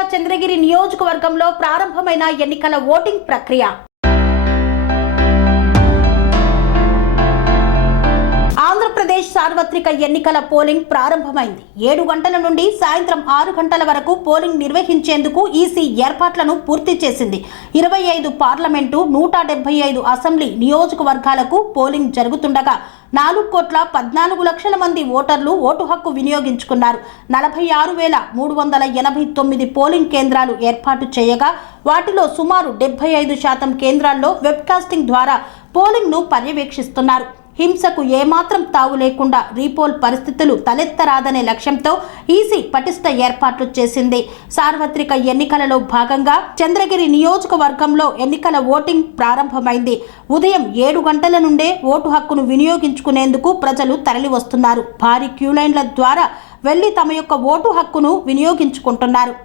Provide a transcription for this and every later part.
జిల్లా చంద్రగిరి నియోజకవర్గంలో ప్రారంభమైన ఎన్నికల ఓటింగ్ ప్రక్రియ. ఆంధ్రప్రదేశ్ సార్వత్రిక ఎన్నికల పోలింగ్ ప్రారంభమైంది. 7 గంటల నుండి సాయంత్రం 6 గంటల వరకు పోలింగ్ నిర్వహించేందుకు ఈసీ ఏర్పాట్లను పూర్తి చేసింది. 25 పార్లమెంటు, 175 అసెంబ్లీ నియోజకవర్గాలకు పోలింగ్ జరుగుతుండగా 4,14,00,000 మంది ఓటర్లు ఓటు హక్కు వినియోగించుకున్నారు. 46,389 పోలింగ్ కేంద్రాలు ఏర్పాటు చేయగా వాటిలో సుమారు 75% కేంద్రాల్లో వెబ్కాస్టింగ్ ద్వారా పోలింగ్ ను పర్యవేక్షిస్తున్నారు. హింసకు ఏమాత్రం తావు లేకుండా రీపోల్ పరిస్థితులు తలెత్తరాదనే లక్ష్యంతో ఈసీ పటిష్ట ఏర్పాట్లు చేసింది. సార్వత్రిక ఎన్నికలలో భాగంగా చంద్రగిరి నియోజకవర్గంలో ఎన్నికల ఓటింగ్ ప్రారంభమైంది. ఉదయం 7 గంటల నుండే ఓటు హక్కును వినియోగించుకునేందుకు ప్రజలు తరలి వస్తున్నారు. భారీ క్యూలైన్ల ద్వారా వెళ్లి తమ యొక్క ఓటు హక్కును వినియోగించుకుంటున్నారు.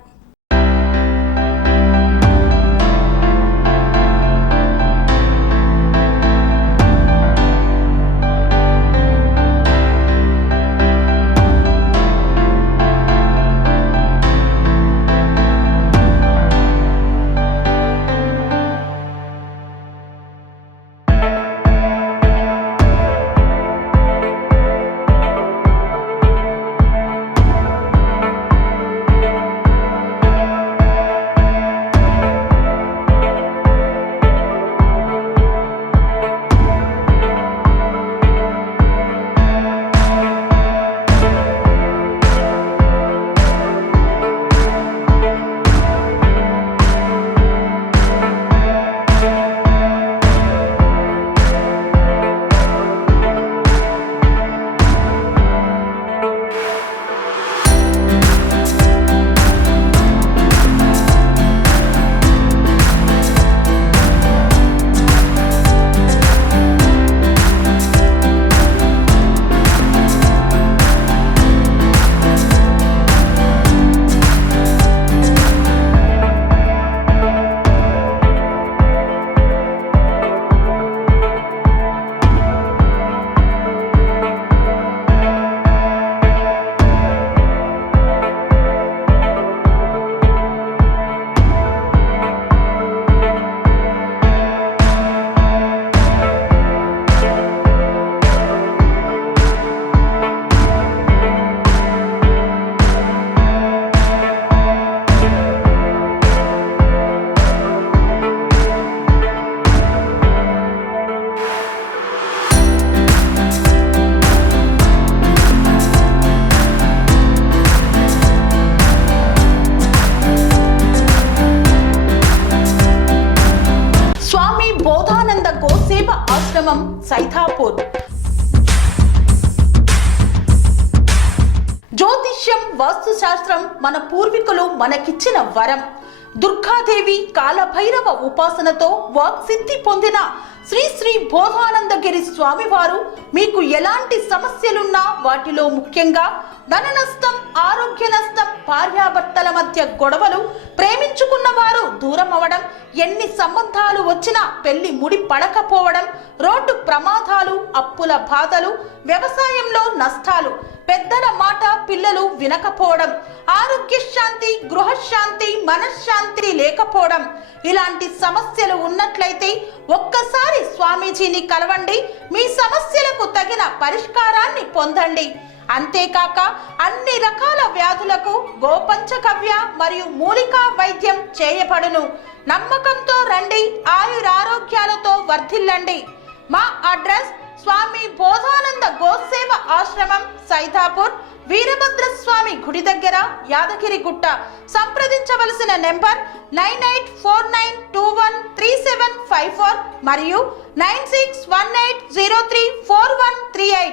ఆశ్రమం సైథాపూర్. జ్యోతిష్యం, వాస్తుశాస్త్రం మన పూర్వీకులు మనకిచ్చిన వరం. దుర్గాదేవి, కాలభైరవ ఉపాసనతో వాక్సిద్ధి పొందిన శ్రీ శ్రీ బోధానందగిరి స్వామివారు మీకు ఎలాంటి సమస్యలున్నా, వాటిలో ముఖ్యంగా ధన నష్టం, ఆరోగ్య నష్టం, భార్యాభర్తల మధ్య గొడవలు, ప్రేమించుకున్న వారు దూరం అవడం, ఎన్ని సంబంధాలు వచ్చినా పెళ్లి ముడి పడకపోవడం, రోడ్డు ప్రమాదాలు, అప్పుల బాధలు, వ్యవసాయంలో నష్టాలు, పెద్దల మాట పిల్లలు వినకపోవడం, ఆరోగ్య శాంతి, గృహశాంతి, మనశ్శాంతి లేకపోవడం, ఇలాంటి సమస్యలు ఉన్నట్లయితే ఒక్కసారి స్వామీజీని కలవండి. మీ సమస్యలకు తగిన పరిష్కారాన్ని పొందండి. అంతేకాక అన్ని రకాల వ్యాధులకు గోపంచకవ్య మరియు మూలికా వైద్యం చేయబడును. నమ్మకంతో రండి, ఆయురారోగ్యాలతో వర్ధిల్లండి. మా అడ్రస్ స్వామి బోధానంద గోసేవ ఆశ్రమం, సైథాపూర్, వీరభద్రస్వామి గుడి దగ్గర, యాదగిరిగుట్ట. సంప్రదించవలసిన నెంబర్ 9849213754 మరియు 9618034138.